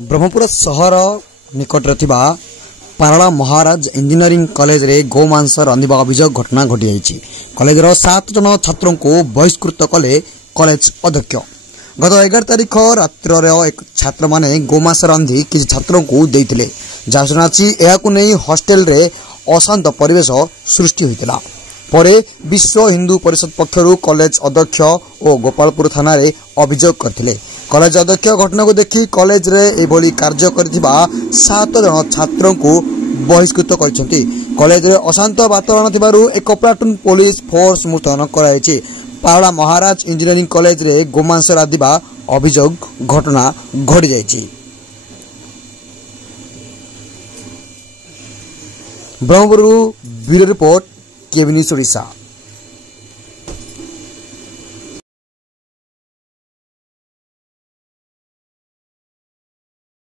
ब्रह्मपुर सहर निकट पाराला महाराज engineering college रे गोमांस रंधिबा अभियोग घटना घटी कॉलेज 7 जन छात्रों को बहिष्कृत कले कॉलेज अध्यक्ष। गत 11 तारिख रात्र एक छात्र माने गोमांस रंधि किसी छात्रों को देते जहाँ शुणाची हॉस्टेल रे अशांत परिवेश सृष्टि होता परे विश्व हिंदू परिषद पक्षरु कॉलेज अध्यक्ष और गोपालपुर थाना रे अभियोग करथिले। कॉलेज अध्यक्ष घटना को देखि कॉलेज रे एभली कार्य करथिबा 7 जन छात्रों को बहिष्कृत करछंती। कॉलेज रे अशांत वातावरण थिबारु एक प्लाटून पुलिस फोर्स मुतयन करायछि। पावड़ा महाराज इंजीनियरिंग कॉलेज रे गोमांस राधिबा अभियोग घटना घटी जायछि। Brahmapur bureau report KB news Odisha.